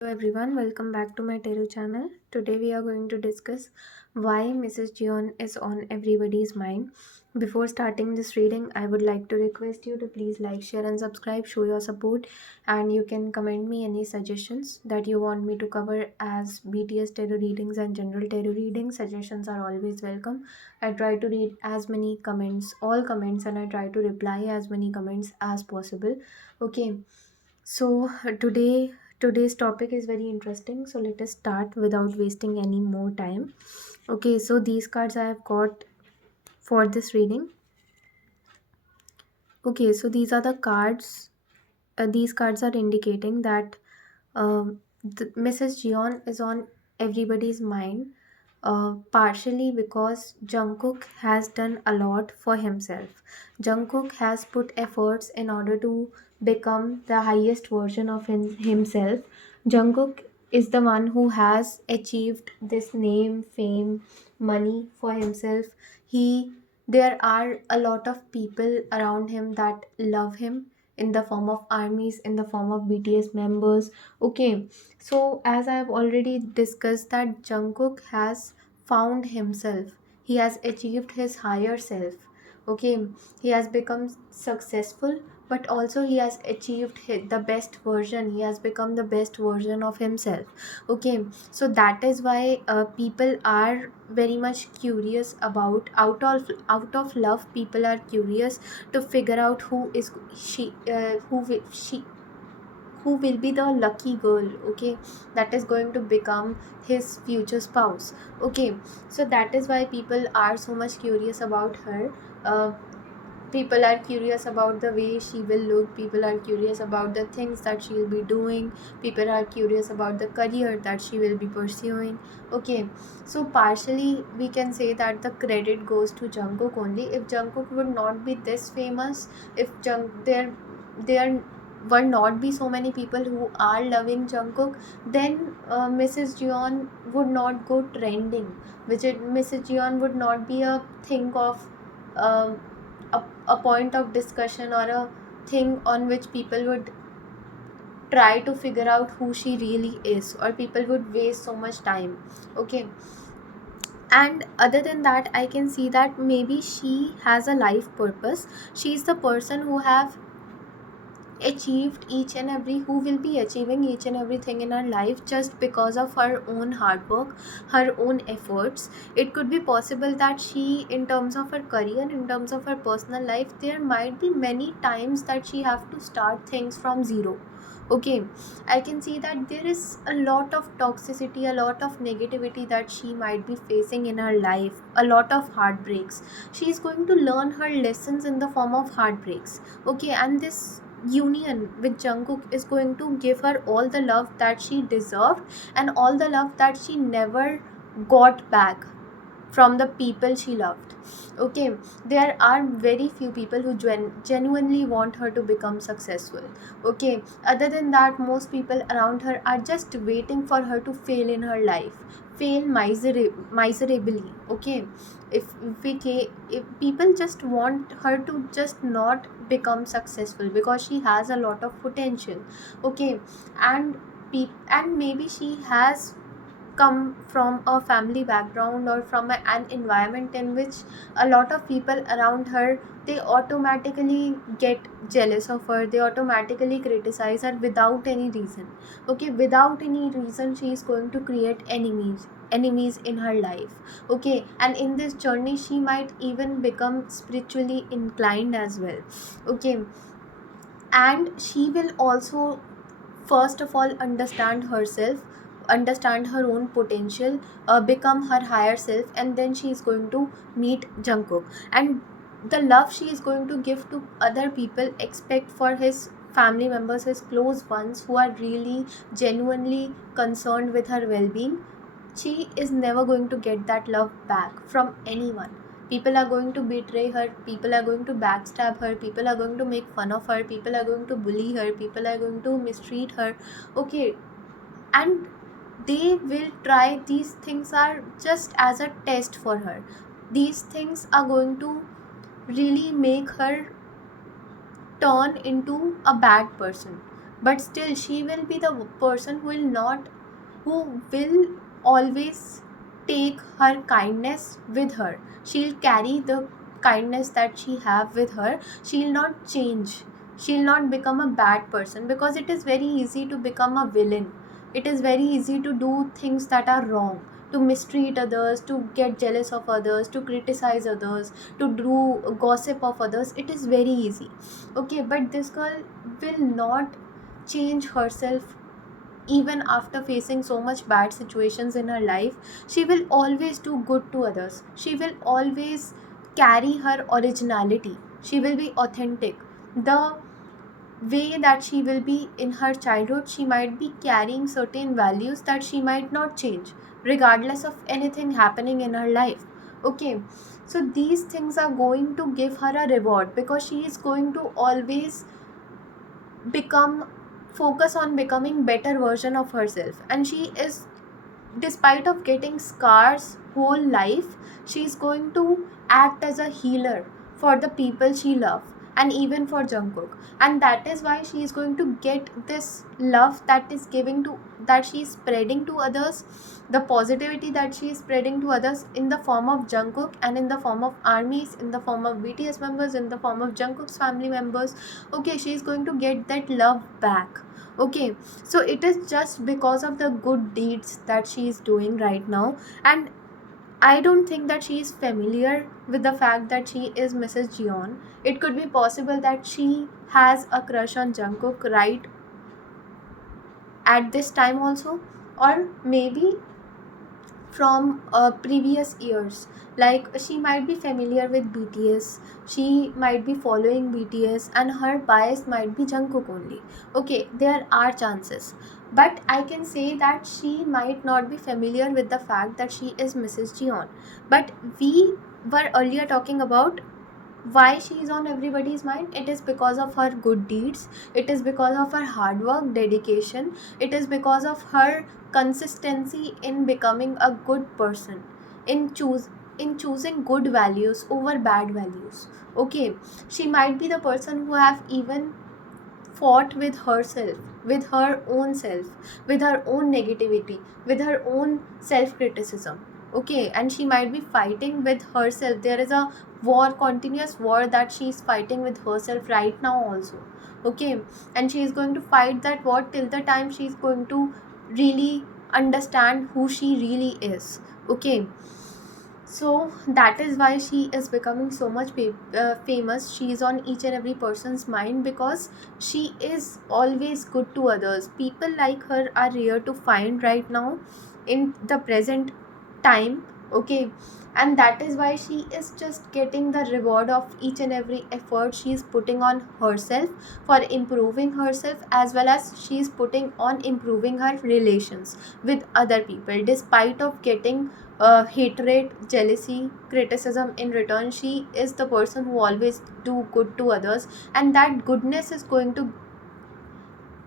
Hello everyone, welcome back to my Tarot channel. Today we are going to discuss why Mrs. Gion is on everybody's mind. Before starting this reading, I would like to request you to please like, share and subscribe, show your support, and you can comment me any suggestions that you want me to cover as BTS tarot readings and general tarot readings. Suggestions are always welcome. I try to read as many comments, all comments, and I try to reply as many comments as possible. Okay, so today's topic is very interesting. So let us start without wasting any more time. Okay, so these cards I have got for this reading. Okay, so these are the cards. These cards are indicating that Mrs. Jeon is on everybody's mind, partially because Jungkook has done a lot for himself. Jungkook has put efforts in order to become the highest version of himself. Jungkook is the one who has achieved this name, fame, money for himself. He There are a lot of people around him that love him in the form of armies, in the form of BTS members. Okay, so as I have already discussed that Jungkook has found himself. He has achieved his higher self. Okay, he has become successful, but also he has achieved the best version. He has become the best version of himself. Okay, so that is why people are very much curious about, out of love, people are curious to figure out who is she who will she who will be the lucky girl, okay, that is going to become his future spouse. Okay, so that is why people are so much curious about her. People are curious about the way she will look, people are curious about the things that she will be doing, people are curious about the career that she will be pursuing. Okay, so partially we can say that the credit goes to Jungkook only. If Jungkook would not be this famous, if there were not be so many people who are loving Jungkook, then Mrs. Jeon would not go trending, Mrs. Jeon would not be a thing of um a point of discussion or a thing on which people would try to figure out who she really is, or people would waste so much time. Okay, and other than that, I can see that maybe she has a life purpose. She's the person who have achieved each and every who will be achieving each and everything in her life just because of her own hard work, her own efforts. It could be possible that she, in terms of her career, in terms of her personal life, there might be many times that she have to start things from zero. Okay, I can see that there is a lot of toxicity, a lot of negativity that she might be facing in her life, a lot of heartbreaks. She is going to learn her lessons in the form of heartbreaks. Okay, and this union with Jungkook is going to give her all the love that she deserved and all the love that she never got back from the people she loved. Okay, there are very few people who genuinely want her to become successful. Okay, other than that, most people around her are just waiting for her to fail in her life, fail miserably. Okay, if people just want her to just not become successful because she has a lot of potential. Okay, and and maybe she has come from a family background or from an environment in which a lot of people around her, they automatically get jealous of her, they automatically criticize her without any reason. Okay, without any reason she is going to create enemies in her life. Okay, and in this journey she might even become spiritually inclined as well. Okay, and she will also first of all understand herself, understand her own potential, become her higher self, and then she is going to meet Jungkook. And the love she is going to give to other people, expect for his family members, his close ones who are really genuinely concerned with her well-being, she is never going to get that love back from anyone. People are going to betray her, people are going to backstab her, people are going to make fun of her, people are going to bully her, people are going to mistreat her. Okay, and they will try, these things are just as a test for her. These things are going to really make her turn into a bad person. but still she will be the person who will always take her kindness with her. She'll carry the kindness that she have with her. She'll not change. She'll not become a bad person, because it is very easy to become a villain. It is very easy to do things that are wrong, to mistreat others, to get jealous of others, to criticize others, to do gossip of others. It is very easy. Okay, but this girl will not change herself. Even after facing so much bad situations in her life, she will always do good to others. She will always carry her originality. She will be authentic. The way that she will be in her childhood, she might be carrying certain values that she might not change regardless of anything happening in her life. Okay, so these things are going to give her a reward, because she is going to always become focus on becoming better version of herself. And she is, despite of getting scars whole life, she is going to act as a healer for the people she love, and even for Jungkook. And that is why she is going to get this love that she is spreading to others, the positivity that she is spreading to others in the form of Jungkook, and in the form of armies, in the form of BTS members, in the form of Jungkook's family members. Okay, she is going to get that love back. Okay, so it is just because of the good deeds that she is doing right now. And I don't think that she is familiar with the fact that she is Mrs. Jeon. It could be possible that she has a crush on Jungkook right at this time also, or maybe from previous years. Like, she might be familiar with BTS, she might be following BTS, and her bias might be Jungkook only. Okay, there are chances. But I can say that she might not be familiar with the fact that she is Mrs. Jeon. But we were earlier talking about why she is on everybody's mind. It is because of her good deeds. It is because of her hard work, dedication. It is because of her consistency in becoming a good person, in choosing good values over bad values. Okay, she might be the person who have even fought with herself, with her own self, with her own negativity, with her own self criticism. Okay, and she might be fighting with herself. There is a war, continuous war that she is fighting with herself right now, also. Okay, and she is going to fight that war till the time she is going to really understand who she really is. Okay, so that is why she is becoming so much famous. She is on each and every person's mind, because she is always good to others. People like her are rare to find right now in the present time. Okay, and that is why she is just getting the reward of each and every effort she is putting on herself for improving herself, as well as she is putting on improving her relations with other people. Despite of getting hatred, jealousy, criticism in return, she is the person who always do good to others. And that goodness is going to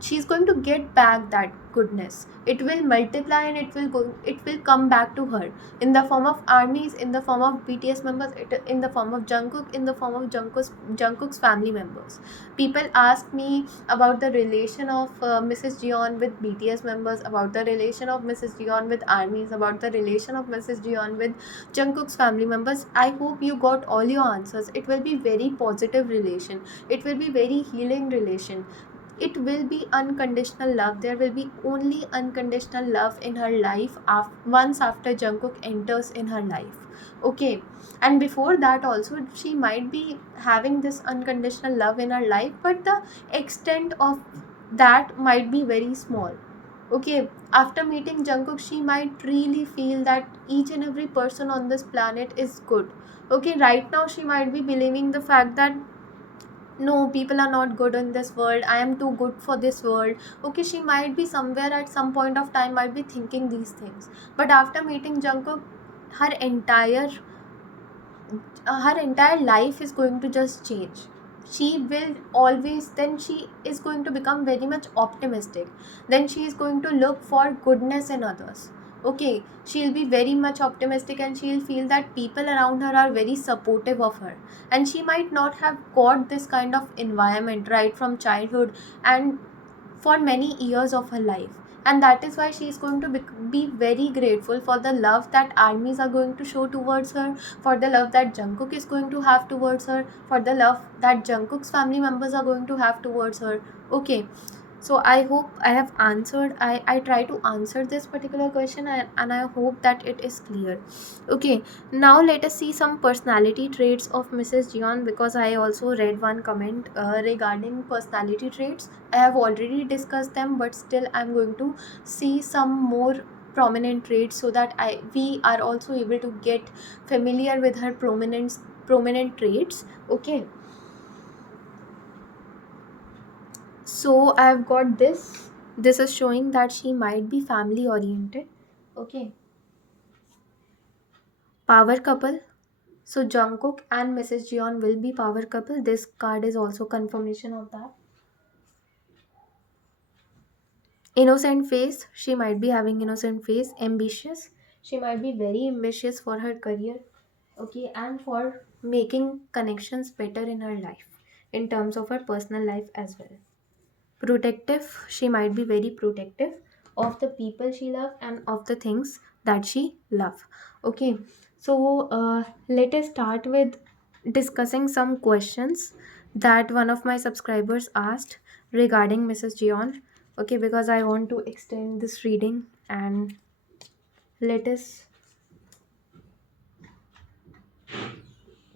she's going to get back. That goodness, it will multiply, and it will come back to her in the form of armies, in the form of BTS members, in the form of Jungkook, in the form of Jungkook's family members. People ask me about the relation of Mrs. Jeon with BTS members, about the relation of Mrs. Jeon with armies, about the relation of Mrs. Jeon with Jungkook's family members. I hope you got all your answers. It will be very positive relation, it will be very healing relation. It will be unconditional love. There will be only unconditional love in her life once after Jungkook enters in her life. Okay, and before that also she might be having this unconditional love in her life, but the extent of that might be very small. Okay, after meeting Jungkook, she might really feel that each and every person on this planet is good. Okay, right now she might be believing the fact that no, people are not good in this world, I am too good for this world. Okay, she might be somewhere at some point of time might be thinking these things. But after meeting Jungkook, her entire her entire life is going to just change. She will always, then she is going to become very much optimistic. Then she is going to look for goodness in others. Okay, she'll be very much optimistic, and she'll feel that people around her are very supportive of her. And she might not have got this kind of environment right from childhood, and for many years of her life. And that is why she is going to be very grateful for the love that armies are going to show towards her, for the love that Jungkook is going to have towards her, for the love that Jungkook's family members are going to have towards her. Okay, so I hope I have answered, I try to answer this particular question, and I hope that it is clear. Okay, now let us see some personality traits of Mrs. Jeon, because I also read one comment regarding personality traits. I have already discussed them, but still I'm going to see some more prominent traits, so that we are also able to get familiar with her prominent traits. Okay, so I've got this is showing that she might be family oriented. Okay, power couple. So Jungkook and Mrs. Jeon will be power couple. This card is also confirmation of that. Innocent face. She might be having innocent face. Ambitious. She might be very ambitious for her career. Okay, and for making connections better in her life, in terms of her personal life as well. Protective. She might be very protective of the people she loves and of the things that she loves. Okay, so let us start with discussing some questions that one of my subscribers asked regarding Mrs. Jeon. Okay, because I want to extend this reading, and let us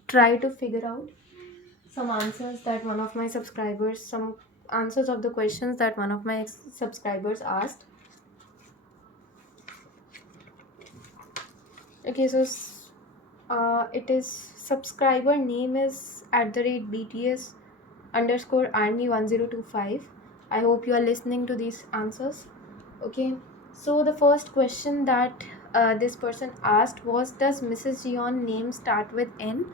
try to figure out some answers that one of my subscribers, some answers of the questions that one of my subscribers asked. Okay, so it is subscriber name is at the rate BTS underscore army 1025. I hope you are listening to these answers. Okay, so the first question that this person asked was, does Mrs. Jeon name start with N?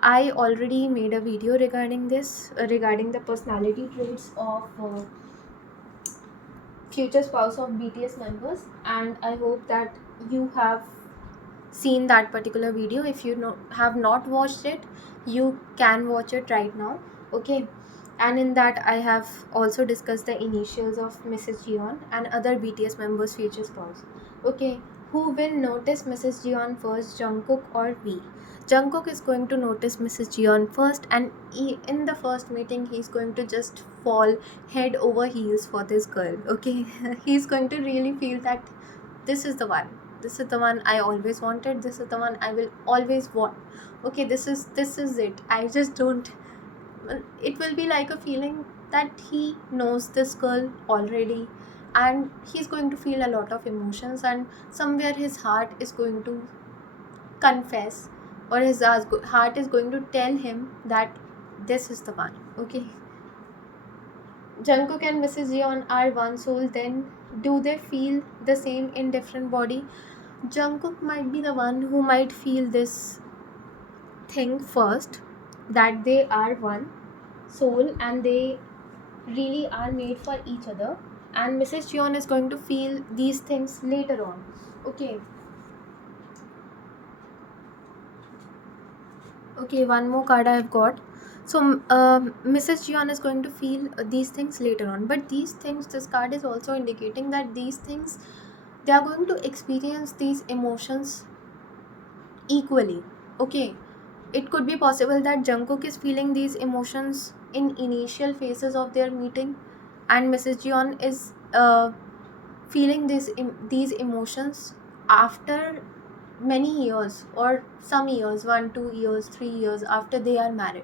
I already made a video regarding this, regarding the personality traits of future spouse of BTS members, and I hope that you have seen that particular video. If you have not watched it, you can watch it right now. Okay, and in that I have also discussed the initials of Mrs. Jeon and other BTS members future spouse. Okay, who will notice Mrs. Jeon first, Jungkook or V? Jungkook is going to notice Mrs. Jeon first, and in the first meeting he's going to just fall head over heels for this girl. Okay, he's going to really feel that this is the one, this is the one I always wanted, this is the one I will always want. Okay, this is it. I just don't, it will be like a feeling that he knows this girl already, and he's going to feel a lot of emotions, and somewhere his heart is going to confess, or his heart is going to tell him that this is the one. Okay, Jungkook and Mrs. Jeon are one soul, then do they feel the same in different body? Jungkook might be the one who might feel this thing first, that they are one soul and they really are made for each other, and Mrs. Jeon is going to feel these things later on. Okay. Okay, one more card I have got. So Mrs. Jeon is going to feel these things later on, but these things, this card is also indicating that these things, they are going to experience these emotions equally. Okay, it could be possible that Jungkook is feeling these emotions in initial phases of their meeting, and Mrs. Jeon is feeling these emotions after many years, or some years, 1 2 years, 3 years after they are married.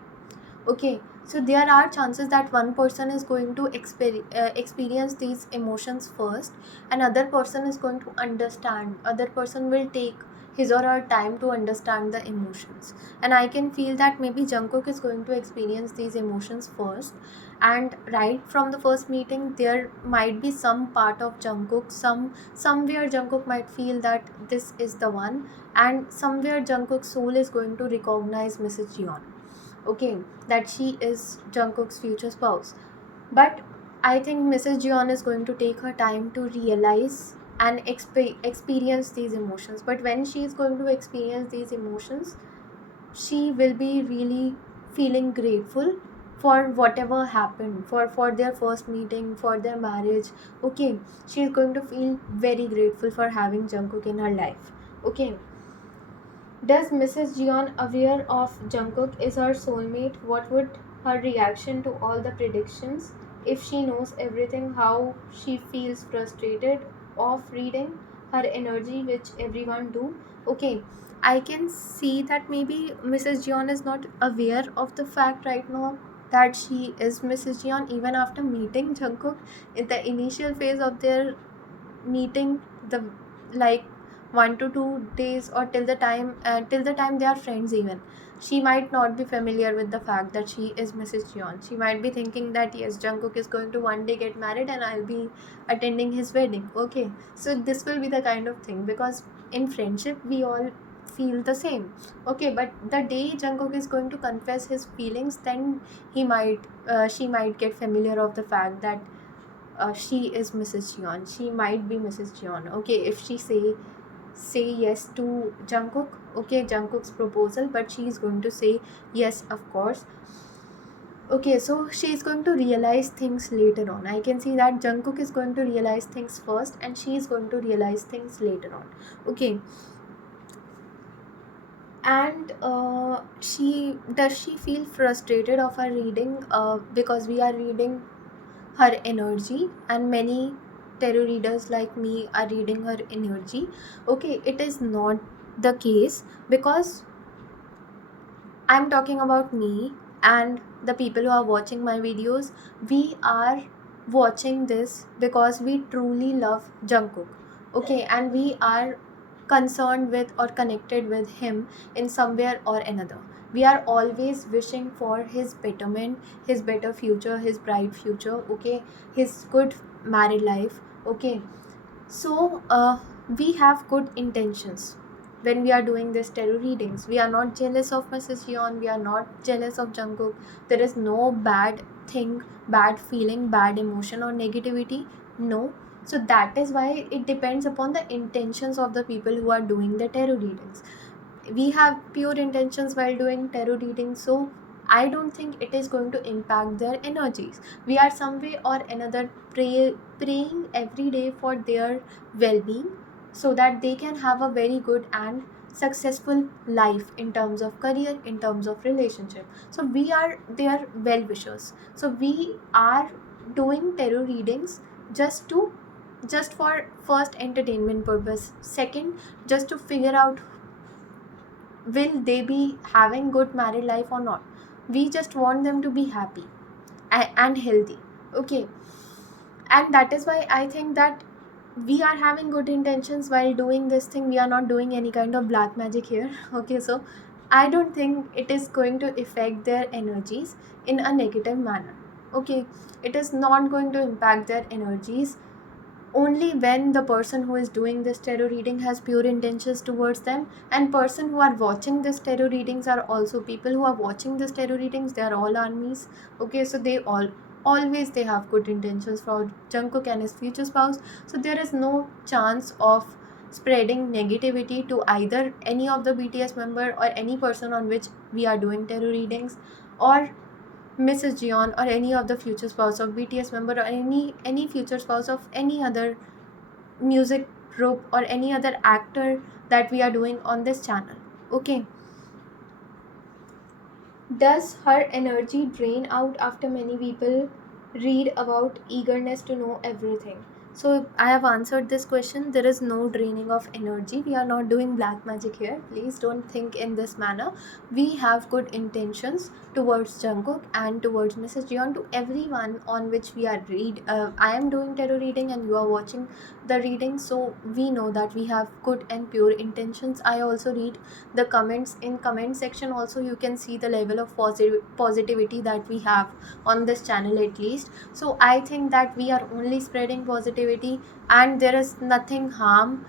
Okay, so there are chances that one person is going to experience these emotions first, and other person is going to understand, other person will take his or her time to understand the emotions. And I can feel that maybe Jungkook is going to experience these emotions first, and right from the first meeting there might be some part of Jungkook, somewhere Jungkook might feel that this is the one, and somewhere Jungkook's soul is going to recognize Mrs. Jeon. Okay, that she is Jungkook's future spouse. But I think Mrs. Jeon is going to take her time to realize and experience these emotions. But when she is going to experience these emotions, she will be really feeling grateful for whatever happened, for their first meeting, for their marriage. Okay, she is going to feel very grateful for having Jungkook in her life. Okay, does Mrs. Jeon aware of Jungkook is her soulmate? What would her reaction to all the predictions? If she knows everything, how she feels frustrated of reading her energy, which everyone do. Okay, I can see that maybe Mrs. Jeon is not aware of the fact right now that she is Mrs. Jeon even after meeting Jungkook in the initial phase of their meeting, the like 1 to 2 days, or till the time they are friends. Even she might not be familiar with the fact that she is Mrs. Jeon. She might be thinking that yes, Jungkook is going to one day get married and I'll be attending his wedding. Okay, so this will be the kind of thing, because in friendship we all feel the same. Okay, but the day Jungkook is going to confess his feelings, then she might get familiar of the fact that she is Mrs. Jeon. She might be Mrs. Jeon. Okay, if she say yes to Jungkook, okay, Jungkook's proposal, but she is going to say yes, of course. Okay, so she is going to realize things later on. I can see that Jungkook is going to realize things first, and she is going to realize things later on. Okay, and she feel frustrated of her reading, because we are reading her energy, and many tarot readers like me are reading her energy. Okay, it is not the case, because I'm talking about me and the people who are watching my videos. We are watching this because we truly love Jungkook. Okay, and we are concerned with or connected with him in somewhere or another. We are always wishing for his betterment, his better future, his bright future, okay, his good married life. Okay, so we have good intentions when we are doing this tarot readings. We are not jealous of Mrs. Yeon. We are not jealous of Jungkook. There is no bad thing, bad feeling, bad emotion or negativity. No. So that is why it depends upon the intentions of the people who are doing the tarot readings. We have pure intentions while doing tarot readings, so I don't think it is going to impact their energies. We are some way or another praying every day for their well-being, so that they can have a very good and successful life in terms of career, in terms of relationship. So we are their well wishers, so we are doing tarot readings just for first entertainment purpose, second just to figure out will they be having good married life or not. We just want them to be happy and healthy. Okay, and that is why I think that we are having good intentions while doing this thing. We are not doing any kind of black magic here. Okay, so I don't think it is going to affect their energies in a negative manner. Okay, it is not going to impact their energies only when the person who is doing this tarot reading has pure intentions towards them, and person who are watching this tarot readings are also people who are watching this tarot readings. They are all armies. Okay, so they all always they have good intentions for Jungkook and his future spouse. So there is no chance of spreading negativity to either any of the BTS member or any person on which we are doing tarot readings, or Mrs. Jeon, or any of the future spouse of BTS member, or any future spouse of any other music group or any other actor that we are doing on this channel. Okay. Does her energy drain out after many people read about eagerness to know everything? So I have answered this question. There is no draining of energy. We are not doing black magic here. Please don't think in this manner. We have good intentions towards Jungkook and towards Mrs. Jeon, to everyone on which we are I am doing tarot reading and you are watching the reading, so we know that we have good and pure intentions. I also read the comments. In comment section also you can see the level of positivity that we have on this channel, at least. So I think that we are only spreading positivity, and there is nothing harm,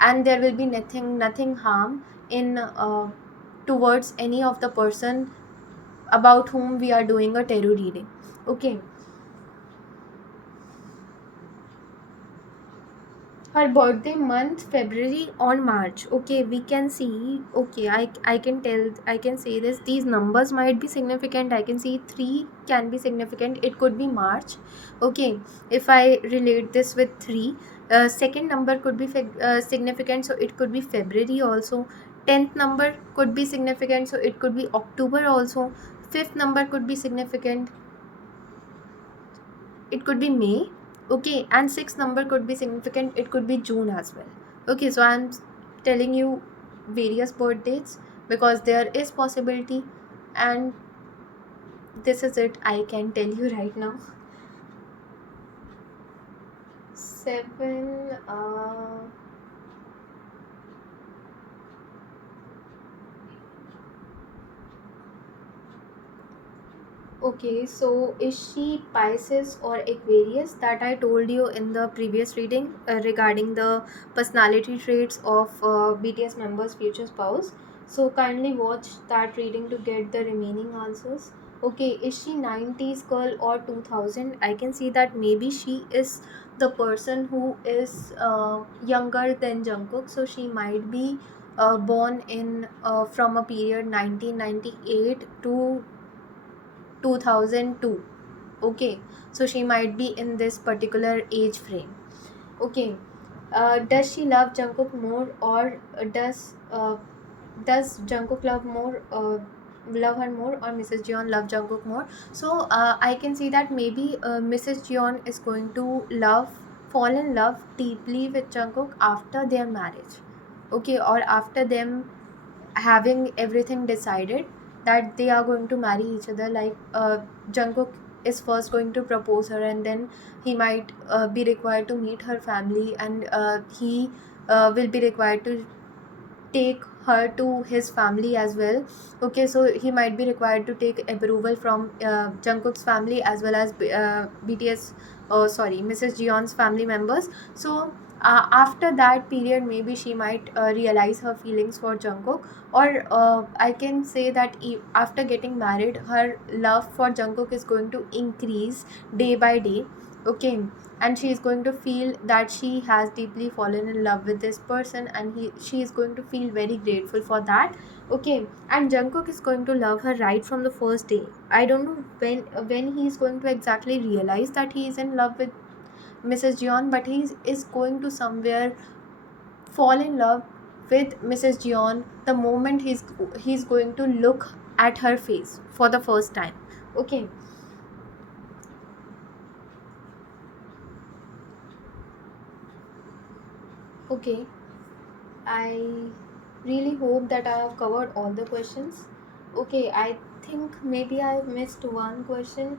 and there will be nothing harm in towards any of the person about whom we are doing a tarot reading. Okay, her birthday month February or March. Okay, we can see. Okay, I can tell, I can say this, these numbers might be significant. I can see 3 can be significant, it could be March. Okay, if I relate this with 3, second number could be significant, so it could be February also. 10th number could be significant, so it could be October also. Fifth number could be significant, it could be May. Okay, and sixth number could be significant, it could be June as well. Okay, so I'm telling you various birth dates because there is possibility, and this is it I can tell you right now. 7 Okay, so is she Pisces or Aquarius? That I told you in the previous reading regarding the personality traits of BTS members' future spouse. So kindly watch that reading to get the remaining answers. Okay, is she 90s girl or 2000? I can see that maybe she is the person who is younger than Jungkook, so she might be born in from a period 1998 to 2002. Okay, so she might be in this particular age frame. Okay, does she love Jungkook more, or does Jungkook love her more, or Mrs. Jeon love Jungkook more? So I can see that maybe Mrs. Jeon is going to fall in love deeply with Jungkook after their marriage. Okay, or after them having everything decided that they are going to marry each other. Like Jungkook is first going to propose her, and then he might be required to meet her family, and he will be required to take her to his family as well. Okay, so he might be required to take approval from Jungkook's family as well as BTS, Mrs. Jeon's family members. So after that period, maybe she might realize her feelings for Jungkook, or I can say that after getting married, her love for Jungkook is going to increase day by day. Okay, and she is going to feel that she has deeply fallen in love with this person, and she is going to feel very grateful for that. Okay, and Jungkook is going to love her right from the first day. I don't know when he is going to exactly realize that he is in love with Mrs. Jeon, but he is going to somewhere fall in love with Mrs. Jeon the moment he's going to look at her face for the first time. Okay, okay, I really hope that I have covered all the questions. Okay, I think maybe I missed one question.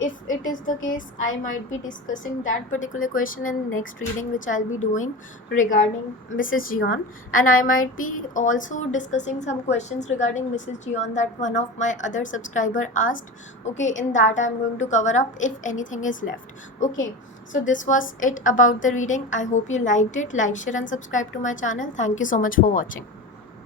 If it is the case, I might be discussing that particular question in next reading, which I'll be doing regarding Mrs. Jeon. And I might be also discussing some questions regarding Mrs. Jeon that one of my other subscriber asked. Okay, in that I'm going to cover up if anything is left. Okay, so this was it about the reading. I hope you liked it. Like, share and subscribe to my channel. Thank you so much for watching.